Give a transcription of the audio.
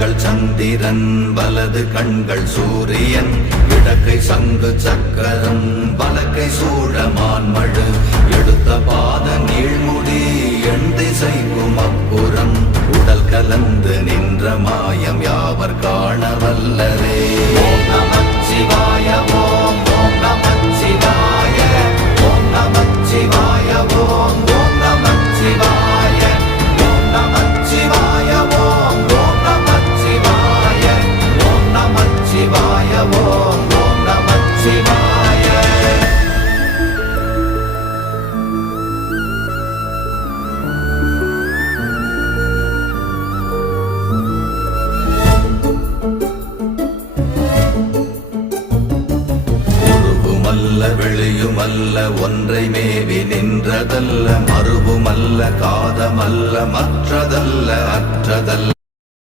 கண்கள் சந்திரன் வலது கண்கள் சூரியன் இடக்கை சங்கு சக்கரம் வலக்கை சூழமான்மழு எடுத்த பாத நீழ்முடி எண் திசைக்கும் அப்புறம் உடல் கலந்து நின்ற மாயம் யாவர் காண வல்லரே. ஓம் நமச்சிவாய ஓம் ஓம் நமச்சிவாய ஓம் நமச்சிவாய ஓம் ஓம் நமச்சிவாய ஓம் நமச்சிவாய ஓம் ஓம் நமச்சிவாய ஓம் நமச்சிவாய ஓம் ஓம் நமச்சிவாய. வெளியுமல்ல ஒன்றை மேவி நின்றதல்ல மறுவுமல்ல காதமல்ல மற்றதல்ல அற்றதல்ல